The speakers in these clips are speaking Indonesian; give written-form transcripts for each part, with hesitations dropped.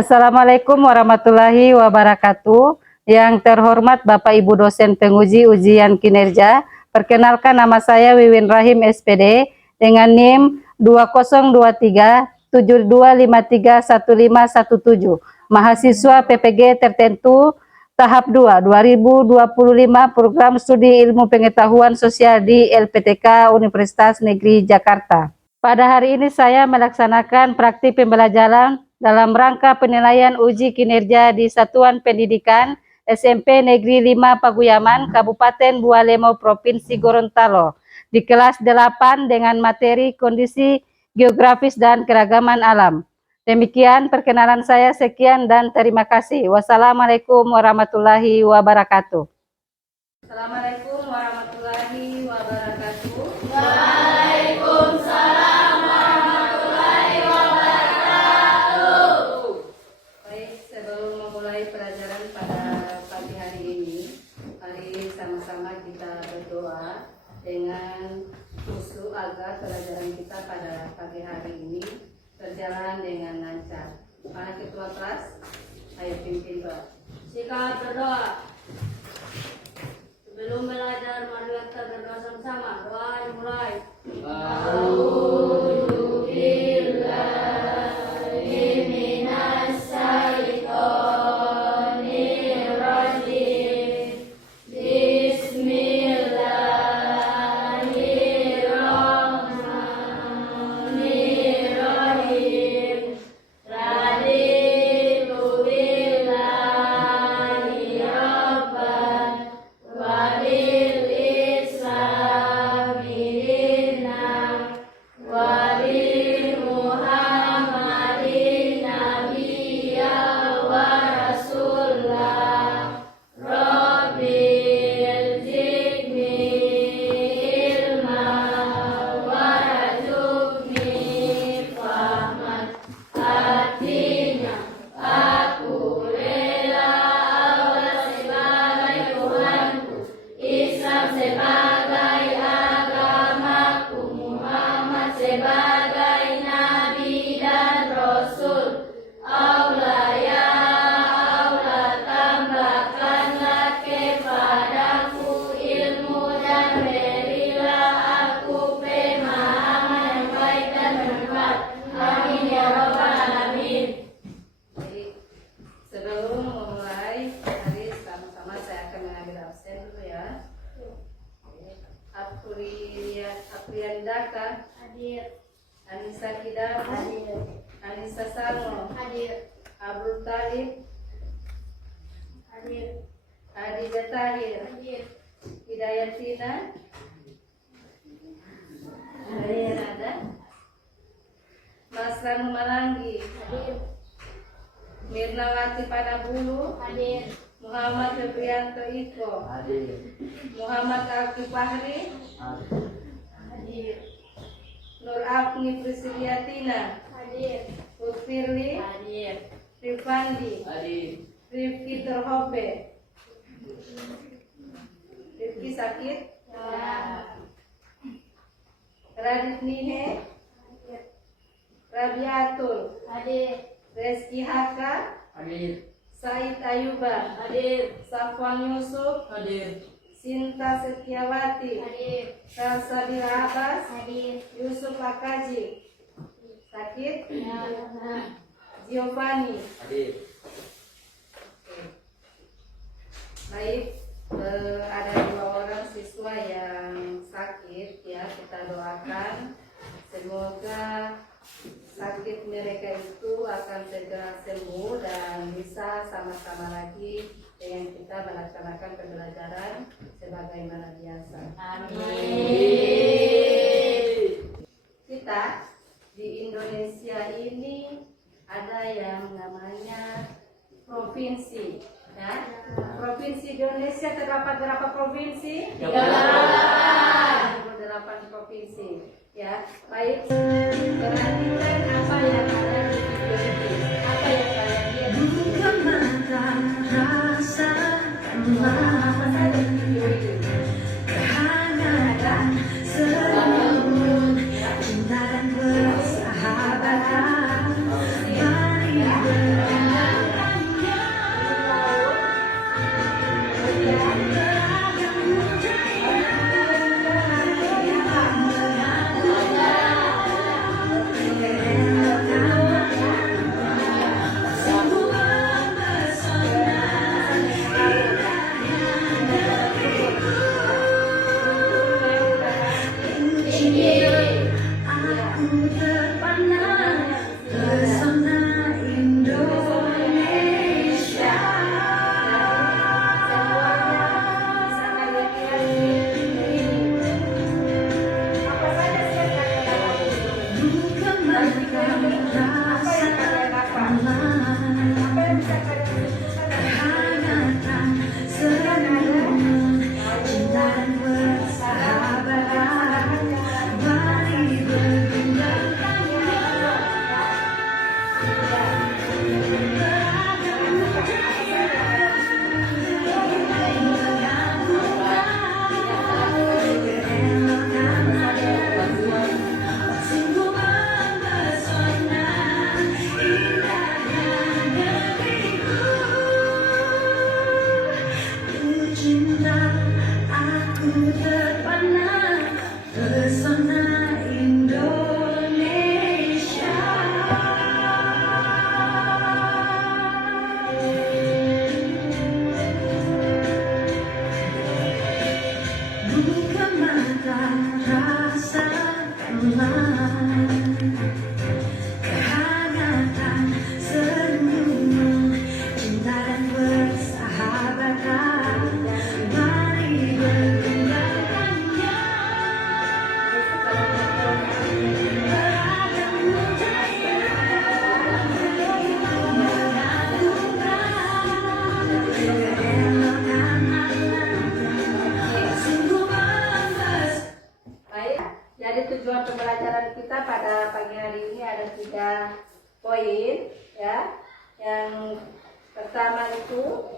Assalamualaikum warahmatullahi wabarakatuh. Yang terhormat Bapak Ibu dosen penguji ujian kinerja, perkenalkan nama saya Wiwin Rahim SPD dengan NIM 202372531517, mahasiswa PPG tertentu tahap 2 2025 program studi ilmu pengetahuan sosial di LPTK Universitas Negeri Jakarta. Pada hari ini saya melaksanakan praktik pembelajaran dalam rangka penilaian uji kinerja di Satuan Pendidikan SMP Negeri 5 Paguyaman, Kabupaten Bualemo, Provinsi Gorontalo, di kelas 8 dengan materi kondisi geografis dan keragaman alam. Demikian perkenalan saya, sekian dan terima kasih. Wassalamualaikum warahmatullahi wabarakatuh. Assalamualaikum warahmatullahi wabarakatuh. Waalaikumsalam warahmatullahi wabarakatuh. Baik, sebelum memulai pelajaran pada pagi hari ini, mari sama-sama kita berdoa dengan khusyuk agar pelajaran kita pada pagi hari ini berjalan dengan lancar. Para ketua kelas, ayo pimpin doa. Sikat berdoa. Sebelum belajar, mari kita berdoa sama-sama. Doa dimulai. Apriyandaka Hadir. Anissa Kidam Hadir. Anissa Salmo Hadir. Abdul Talib Hadir. Adija Tahir Hadir. Hidayatina Hadir ada Mas Ranu Malanggi Hadir. Mirna Latifana Bulu Hadir. Muhammad Febrianto Iko Muhammad Alki Fahri Hadir. Nur Afni Prisiliatina Hadir. Utfirli Hadir. Rifandi Hadir. Rifki Terhobe Rifki sakit Ya. Radit Nihe Rabiatul Hadir. Reski Haka Hadir. Said Ayuba Hadir. Safwan Yusuf Hadir. Sinta Setiawati Hadir. Salsabila Abbas Hadir. Yusuf Akaji sakit Ya. Giovanni. Hadir. Baik, ada 2 orang siswa yang sakit ya, kita doakan semoga sakit mereka itu akan segera sembuh dan bisa sama-sama lagi dengan kita melaksanakan pembelajaran sebagaimana biasa. Amin. Kita di Indonesia ini ada yang namanya provinsi ya. Provinsi Indonesia terdapat berapa provinsi? 8 provinsi ya. Baik, perhatikan apa yang ada di video ini. Apa yang kalian lihat di video ini? Apa saja di video ini? Ya. Jadi tujuan pembelajaran kita pada pagi hari ini ada 3 poin, ya. Yang pertama itu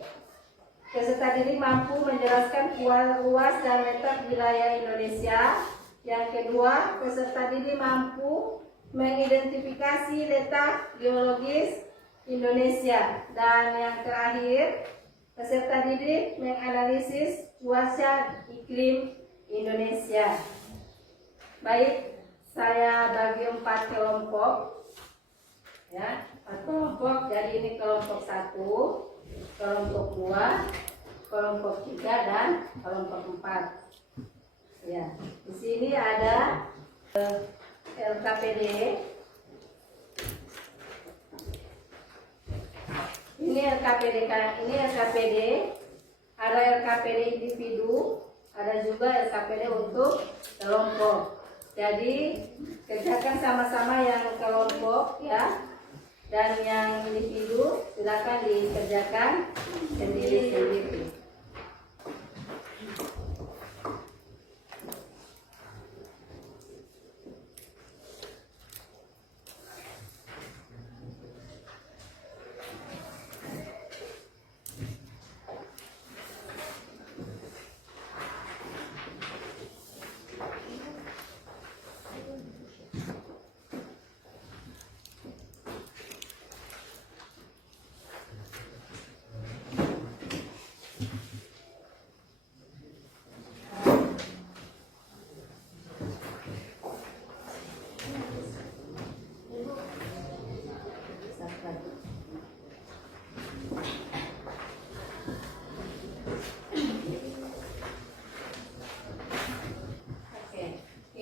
peserta didik mampu menjelaskan luas dan letak wilayah Indonesia. Yang kedua, peserta didik mampu mengidentifikasi letak geologis Indonesia. Dan yang terakhir, peserta didik menganalisis cuaca iklim Indonesia. Baik, saya bagi 4 kelompok, ya, 4 kelompok. Jadi ini kelompok 1, kelompok 2, kelompok 3 dan kelompok 4. Ya, di sini ada LKPD. Ini LKPD, ada LKPD individu, ada juga LKPD untuk kelompok. Jadi kerjakan sama-sama yang kelompok, ya, dan yang individu silakan dikerjakan sendiri-sendiri.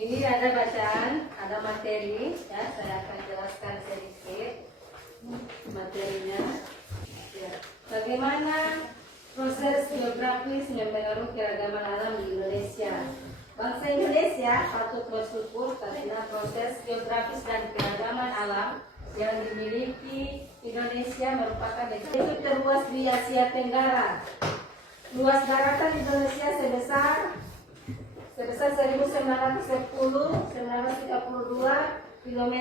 Ini ada bacaan, ada materi, ya, saya akan jelaskan sedikit materinya. Ya. Bagaimana proses geografis mempengaruhi keragaman alam di Indonesia? Bangsa Indonesia patut bersyukur karena proses geografis dan keragaman alam yang dimiliki Indonesia merupakan itu terluas di Asia Tenggara. Luas daratan Indonesia sebesar 1932 km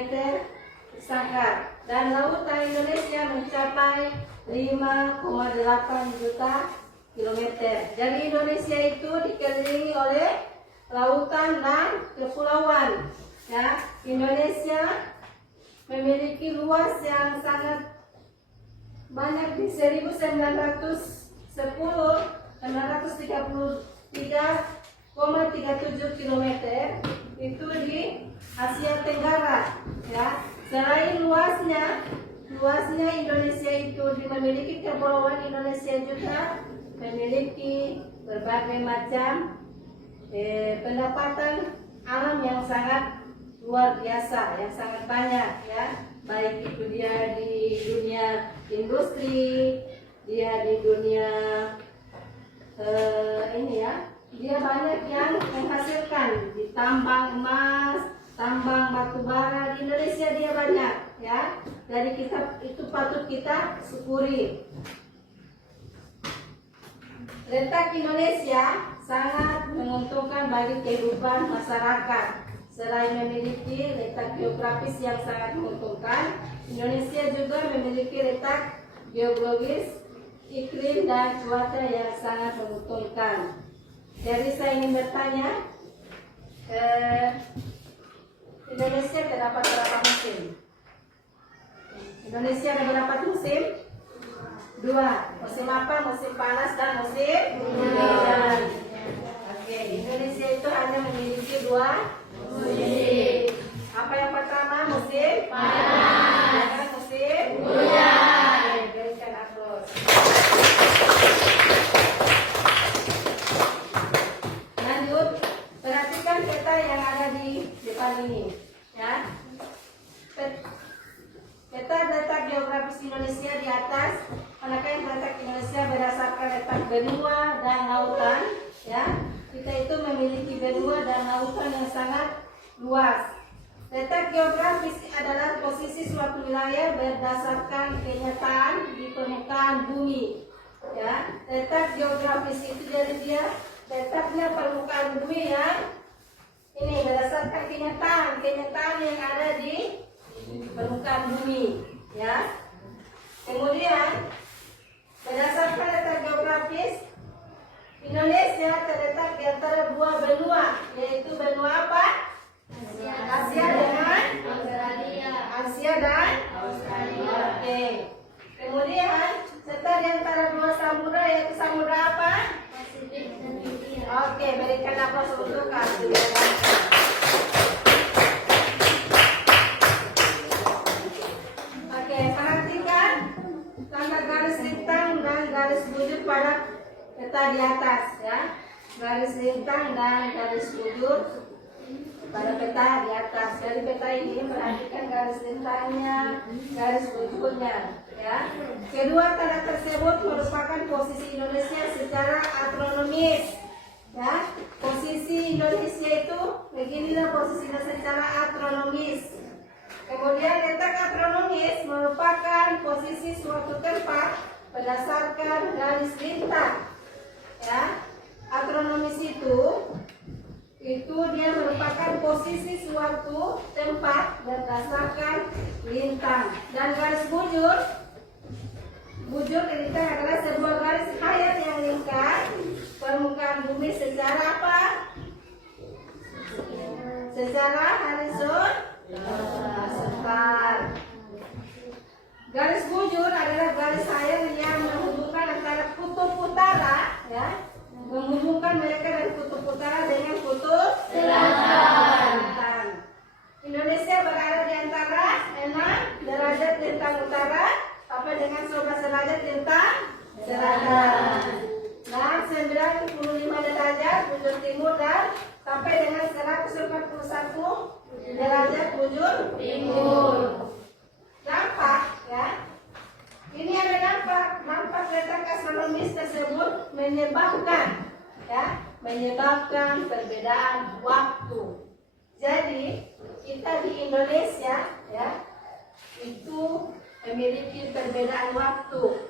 persegi dan lautan Indonesia mencapai 5,8 juta kilometer. Jadi Indonesia itu dikelilingi oleh lautan dan kepulauan. Ya, Indonesia memiliki luas yang sangat banyak di 933,37 km itu di Asia Tenggara, ya. Selain luasnya Indonesia itu memiliki kepulauan. Indonesia juga memiliki berbagai macam pendapatan alam yang sangat luar biasa, yang sangat banyak, ya. Baik itu dia di dunia industri, dia di dunia dia banyak yang menghasilkan di tambang emas, tambang batu bara. Di Indonesia dia banyak, ya. Jadi kita itu patut kita syukuri. Letak Indonesia sangat menguntungkan bagi kehidupan masyarakat. Selain memiliki letak geografis yang sangat menguntungkan, Indonesia juga memiliki letak geologis, iklim dan cuaca yang sangat menguntungkan. Jadi saya ingin bertanya, Indonesia terdapat berapa musim? Indonesia ada berapa musim? 2. Musim apa? Musim panas dan musim hujan. Oke, Indonesia itu hanya memiliki 2 musim. Apa yang pertama? Musim panas dan musim hujan. Oke, berikan aplaus. Lanjut, perhatikan peta yang ada di depan ini, ya. Peta letak geografis Indonesia di atas menunjukkan letak Indonesia berdasarkan letak benua dan lautan, ya. Kita itu memiliki benua dan lautan yang sangat luas. Letak geografis adalah posisi suatu wilayah berdasarkan kenyataan di permukaan bumi, ya. Letak geografis itu jadi dia letaknya permukaan bumi yang ini berdasarkan kenyataan yang ada di permukaan bumi, ya. Kemudian berdasarkan letak geografis, Indonesia terletak di antara 2 benua, yaitu benua apa? Asia dengan Asia dan Australia. Oke. Kemudian serta di antara 2 samudra, yaitu samudra apa? Pasifik dan Hindia. Oke, berikan aplaus untuk Australia. Garis bujur pada peta di atas, ya. Garis lintang dan garis bujur pada peta di atas. Dari peta ini perhatikan garis lintangnya, garis bujurnya, ya. Kedua tanda tersebut merupakan posisi Indonesia secara astronomis, ya. Posisi Indonesia itu beginilah posisinya secara astronomis. Kemudian letak astronomis merupakan posisi suatu tempat berdasarkan garis lintang, ya. Astronomis itu dia merupakan posisi suatu tempat berdasarkan lintang. Dan garis bujur lintang adalah sebuah garis hayat yang lingkar permukaan bumi secara apa? Secara horizontal. Garis bujur adalah garis hayat yang menghubungkan antara kutub utara, ya, menghubungkan mereka dari kutub utara dengan kutub selatan. Indonesia berada di antara 6 derajat lintang utara sampai dengan 11 derajat lintang selatan, dan 95 derajat bujur timur dan sampai dengan 141 derajat bujur timur. Dampak, ya. Ini ada dampak letak astronomis tersebut menyebabkan perbedaan waktu. Jadi kita di Indonesia, ya, itu memiliki perbedaan waktu.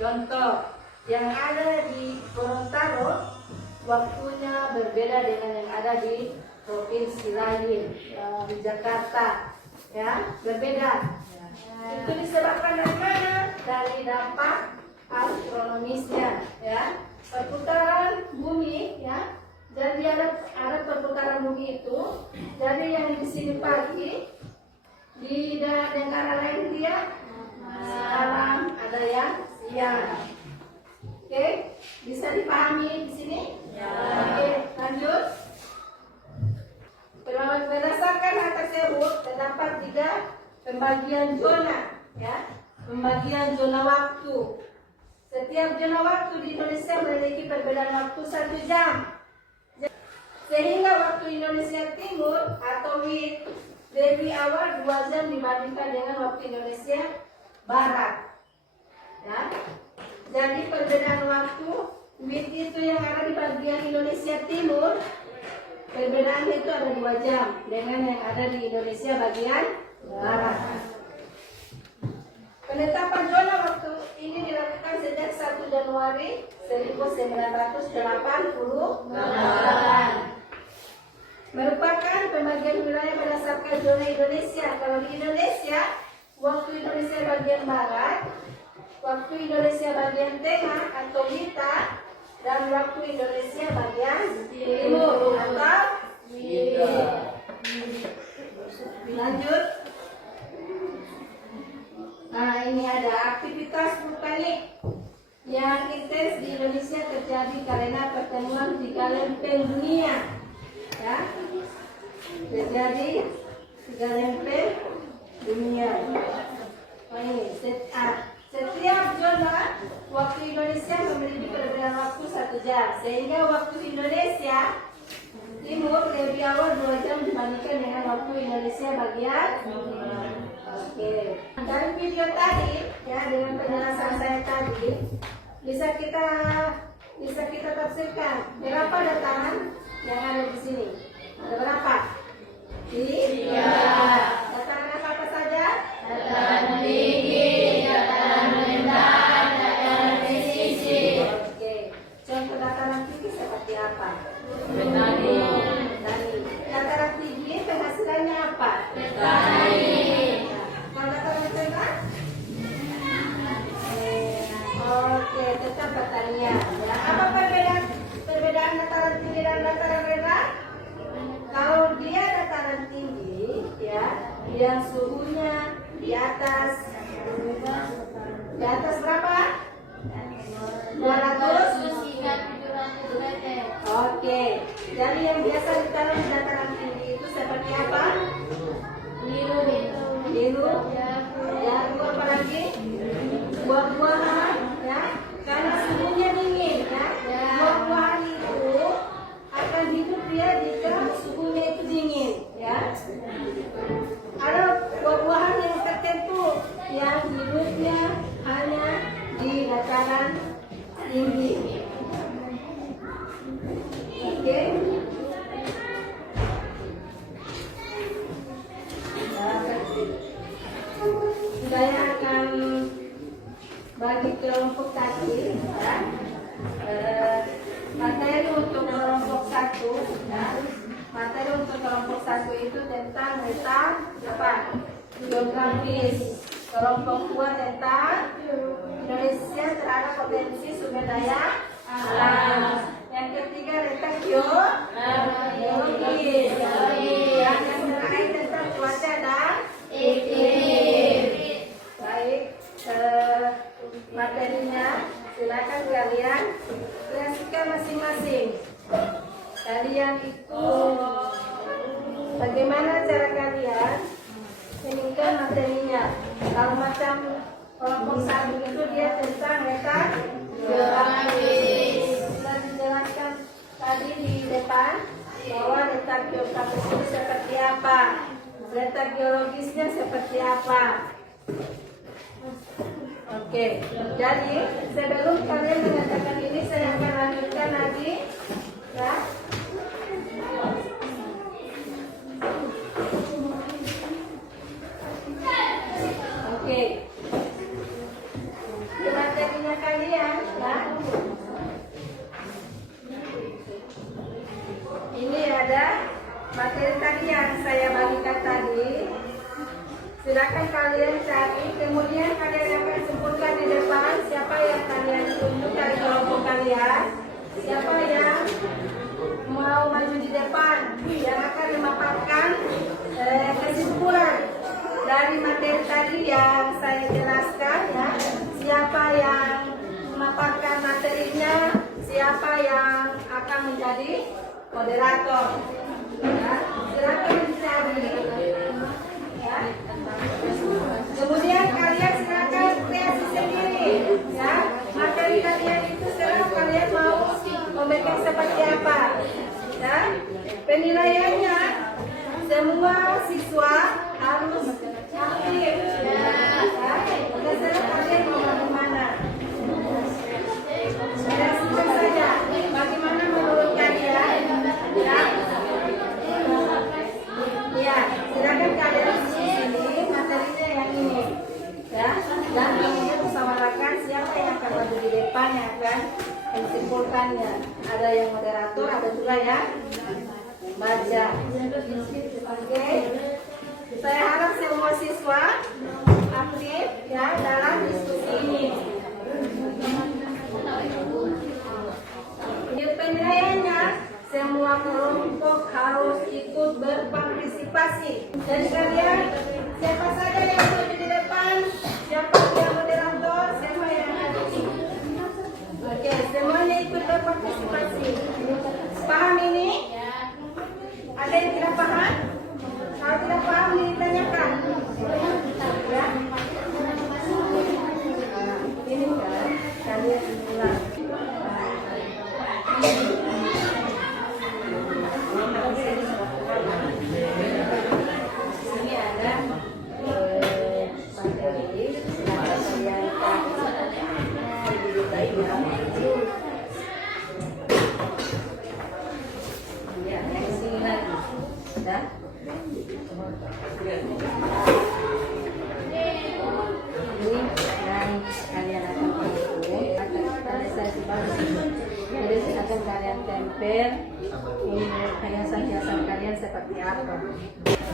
Contoh, yang ada di Gorontalo waktunya berbeda dengan yang ada di provinsi lain, di Jakarta, ya, berbeda. Itu disebabkan dari mana? Dari dampak astronomisnya, ya. Perputaran bumi, ya. Jadi ada perputaran bumi itu. Jadi yang di sini pagi, di negara lain dia malam, ada yang siang. Oke, bisa dipahami di sini? Ya. Oke, lanjut. Berdasarkan hal tersebut terdapat 3 pembagian zona, ya, pembagian zona waktu. Setiap zona waktu di Indonesia memiliki perbedaan waktu 1 jam, sehingga waktu Indonesia Timur atau WIT lebih awal 2 jam dibandingkan dengan waktu Indonesia Barat, ya. Jadi perbedaan waktu WIT itu yang ada di bagian Indonesia Timur, perbedaannya itu ada 2 jam dengan yang ada di Indonesia bagian Barat. Penetapan zona waktu ini dilakukan sejak 1 Januari 1988. Merupakan pembagian wilayah berdasarkan zona Indonesia. Kalau di Indonesia, waktu Indonesia bagian barat, waktu Indonesia bagian tengah atau Mita, dan waktu Indonesia bagian timur atau lanjut. Nah, ini ada aktivitas vulkanik yang intens di Indonesia terjadi karena pertemuan 3 lempeng dunia. Ya, terjadi 3 lempeng dunia. Oh, ini setiap zona waktu Indonesia memiliki perbedaan waktu 1 jam, sehingga waktu Indonesia timur lebih awal 2 jam dibandingkan dengan waktu Indonesia bagian. Oke. Dari video tadi, ya, dengan penjelasan saya tadi, bisa kita tafsirkan berapa dataran yang ada di sini. Ada berapa? Tiga. Dataran apa saja? Dataran tinggi, dataran rendah, dataran pesisir. Oke. Contoh dataran tinggi seperti apa? Petani. Dataran tinggi penghasilannya apa? Petani. Kalau dataran rendah? Oke, tetap pertanian. Ya, apa perbedaan dataran tinggi dan dataran rendah? Kalau dia dataran tinggi, ya, yang suhunya di atas berapa? 200? Oke. Jadi yang biasa ditanam di dataran tinggi itu seperti apa? Biru. Ya, apa lagi? Buah-buahan, ya. Karena suhunya dingin, ya. Buah-buahan itu akan hidup dia jika suhunya itu dingin, ya. Ada buah-buahan yang tertentu yang hidupnya hanya di dataran tinggi. Oke. Saya akan bagi kelompok tadi, ya. Materi untuk kelompok 1, ya. Materi untuk kelompok 1 itu tentang apa? Geografis. Kelompok 2 tentang Indonesia terhadap potensi sumber daya alam. Yang ketiga tentang geologis. Yang terakhir tentang cuaca dan iklim. Baik, materinya silakan kalian kreasikan masing-masing. Kalian itu bagaimana cara kalian meningkat materinya? Kalau macam kelompok 1 itu dia tentang letak geografis. Sudah dijelaskan tadi di depan bahwa letak geografis itu seperti apa, letak geologisnya seperti apa. Oke, jadi sebelum kalian mengatakan ini, saya akan lanjutkan lagi, ya. Oke, di materinya kalian, ya. Ini ada materi tadi yang saya bagikan tadi. Silakan kalian cari, kemudian kalian akan sebutkan di depan siapa yang kalian tunjuk dari kelompok kalian, siapa yang mau maju di depan, yang akan memaparkan kesimpulan dari materi tadi yang saya jelaskan, ya. Siapa yang memaparkan materinya, siapa yang akan menjadi moderator, ya. Silakan dicari, ya. Kemudian kalian silakan kreasi sendiri, ya. Materi kalian itu sekarang kalian mau membuat seperti apa, ya. Penilaiannya semua siswa harus aktif, ya. Terserah kalian mau bagaimana. Kreasikan saja bagaimana menurut kalian, ya. Ya, silakan kalian di sini materinya yang ini, ya. Dan menyimpulkannya. Ada yang moderator, ada juga yang baca. Oke. Saya harap semua siswa aktif ya dalam diskusi ini. Di penilaiannya semua kelompok harus ikut berpartisipasi. Jadi kalian siapa saja yang maju di depan, siapa yang moderator, siapa yang hadir. Oke, semuanya ikut berpartisipasi. Paham ini? Ada yang tidak paham? Kalau tidak paham ditanyakan. Ya. Ini kan kalian ulang. Ini ada materi. Ya, di sini lagi. Ya. Ini yang kalian akan hitung akan saya simpan. Jadi akan kalian tempel ini hiasan-hiasan kalian seperti apa.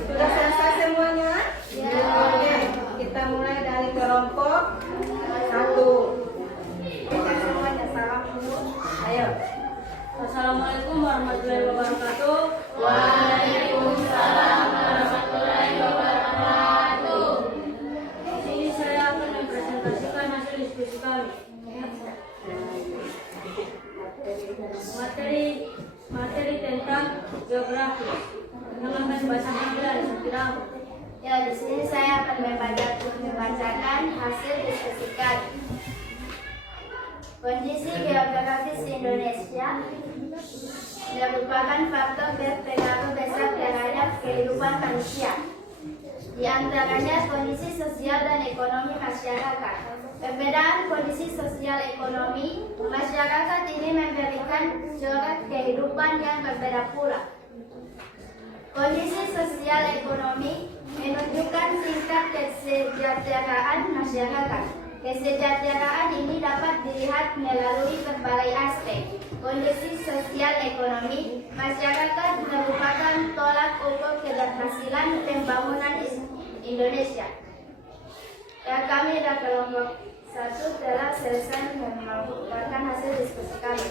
Sudah selesai semuanya? Ya. Oke, kita mulai dari kelompok 1. Kita semuanya salam dulu. Ayo. Assalamualaikum warahmatullahi wabarakatuh. Waalaikumsalam warahmatullahi wabarakatuh. Di sini saya akan mempresentasikan hasil diskusi kami. Materi tentang geografi. Dengan bahasa Inggris, saya Ya, di sini saya akan membacakan hasil diskusi kami. Kondisi geografis Indonesia merupakan faktor berpengaruh besar terhadap kehidupan manusia. Di antaranya kondisi sosial dan ekonomi masyarakat. Perbedaan kondisi sosial ekonomi masyarakat ini memberikan corak kehidupan yang berbeda pula. Kondisi sosial ekonomi menunjukkan tingkat kesejahteraan masyarakat. Kesejahteraan ini dapat dilihat melalui berbagai aspek. Kondisi sosial ekonomi masyarakat merupakan tolak ukur keberhasilan pembangunan Indonesia. Ya, kami dari kelompok 1 telah selesai melakukan hasil diskusi kami.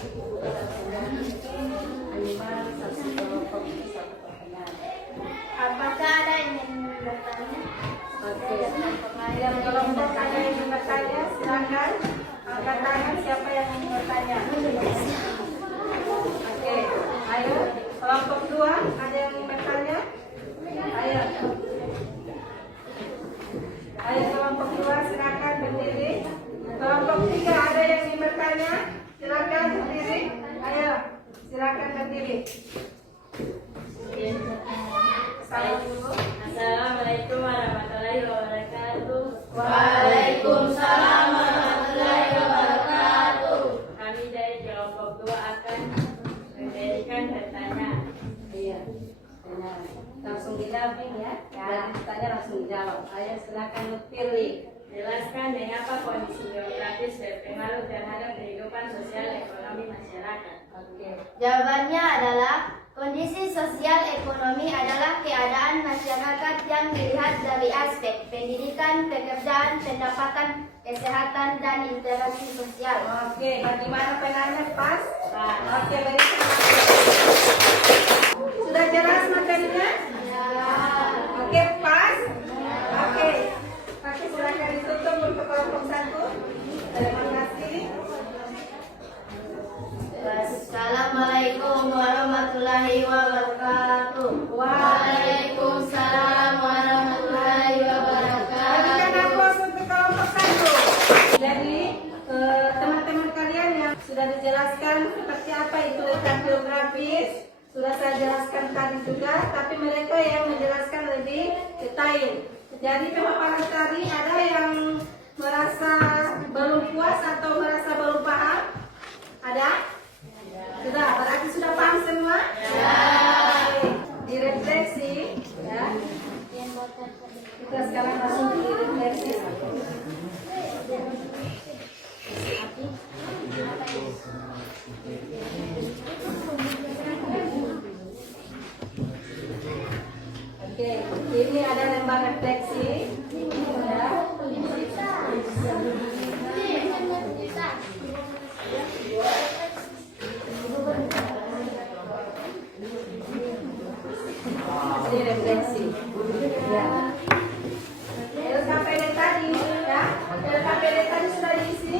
Apakah ada yang ingin bertanya? Oke. Yang kelompok ada yang ingin bertanya, silakan angkat tangan siapa yang ingin bertanya. Oke, ayo. Kelompok 2 ada yang ingin bertanya? Ayo. Ayo kelompok 2 silakan berdiri. Kelompok 3 ada yang ingin bertanya? Silakan berdiri. Ayo, silakan berdiri. Salam dulu. Assalamualaikum warahmatullahi wabarakatuh. Waalaikumsalam warahmatullahi wabarakatuh. Kami dari kelompok 2 akan memberikan pertanyaan. Iya, benar. Langsung dijawab ya. Dan ditanya langsung dijawab. Ayo silakan pilih. Jelaskan mengapa kondisi geografis berpengaruh terhadap kehidupan sosial ekonomi masyarakat. Oke. Jawabannya adalah kondisi sosial ekonomi adalah keadaan masyarakat yang dilihat dari aspek pendidikan, pekerjaan, pendapatan, kesehatan, dan interaksi sosial. Oke, bagaimana penanya pas? Pak, Oke, baik. Sudah jelas materinya? Oke, pas? Oke. Oke, silakan ditutup untuk kelompok 1. Terima kasih. Assalamualaikum warahmatullahi wabarakatuh. Waalaikumsalam warahmatullahi wabarakatuh. Berikan aplaus untuk kelompok 1. Jadi, teman-teman kalian yang sudah dijelaskan seperti apa itu letak geografis, sudah saya jelaskan tadi juga, tapi mereka yang menjelaskan lebih detail. Jadi pemaparan tadi ada yang merasa belum puas atau merasa belum paham? Ada? Sudah, berarti sudah paham semua? Ya. Direfleksi, ya. Kita sekarang langsung direfleksi. refleksi. Ya. Ini refleksi. Ya. LKPD tadi, ya. LKPD tadi sudah diisi.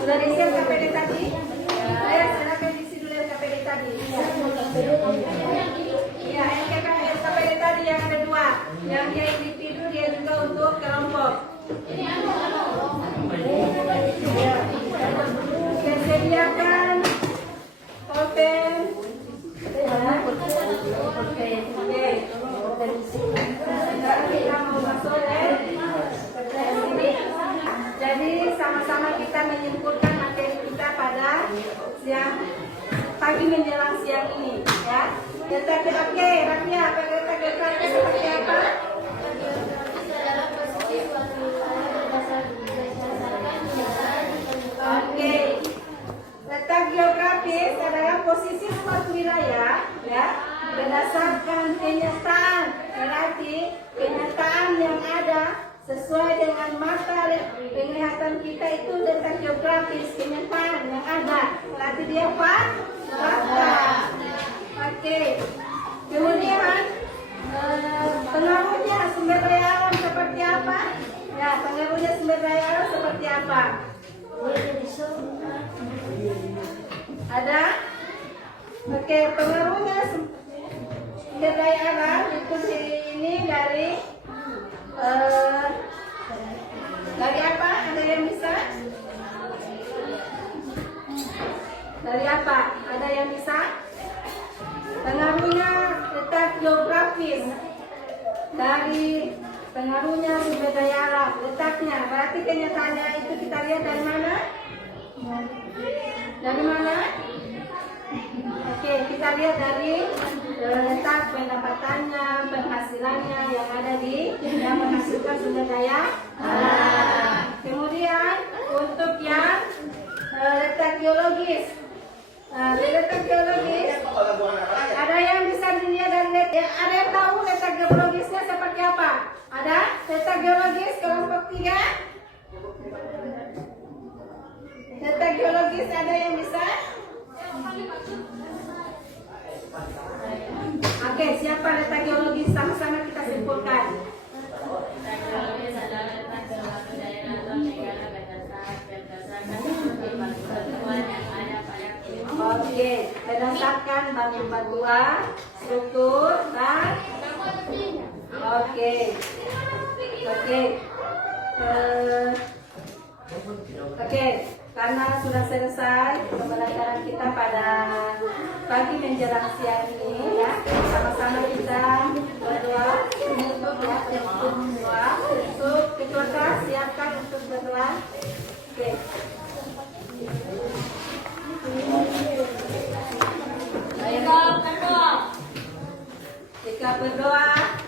Sudah diisi LKPD tadi. Saya silakan diisi dulu LKPD tadi. Ya, LKPD tadi yang ada dua. Yang dia individu, dia juga untuk kelompok. Sediakan open. Kita mau masuk jadi sama-sama kita menyimpulkan materi kita pada siang pagi menjelang siang ini, ya. Letak oke, Rafia, apa letak geografis seperti apa? Oke, letak geografis adalah posisi suatu wilayah, ya, berdasarkan kenyataan, berarti kenyataan yang ada sesuai dengan mata penglihatan kita itu letak geografis kenyataan yang ada, berarti dia fakta. Oke, kemudian pengaruhnya sumber daya alam seperti apa? Ya, pengaruhnya sumber daya alam seperti apa? Ada? Oke, pengaruhnya sumber daya alam itu ini dari apa? Ada yang bisa? Dari apa? Ada yang bisa? Pengaruhnya letak geografis dari pengaruhnya sumber daya alam, letaknya berarti kenyataannya itu kita lihat dari mana? Dari mana? Oke, kita lihat dari letak pendapatannya, penghasilannya yang ada di yang menghasilkan sumber daya alam. Kemudian untuk yang letak geologis. Letak geologis ada yang bisa dilihat dari letak. Ada yang tahu letak geologisnya seperti apa? Ada letak geologis kelompok 3. Letak geologis ada yang bisa? Oke, siapa letak geologis? Sama-sama kita simpulkan. Letak geologis adalah letak suatu daerah atau negara berdasarkan batu-batuan yang ada pada kulit. Oke, berdasarkan batu-batuan, struktur, dan oke. Oke, karena sudah selesai pembelajaran kita pada pagi menjelang siang ini, ya, sama-sama kita berdoa untuk berdoa untuk ketua kelas, siapkan untuk berdoa. Oke. Jika berdoa.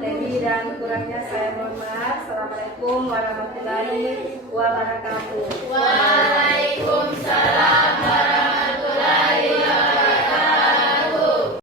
Lebih dan kurangnya saya mohon maaf. Assalamualaikum warahmatullahi wabarakatuh. Waalaikumsalam warahmatullahi wabarakatuh.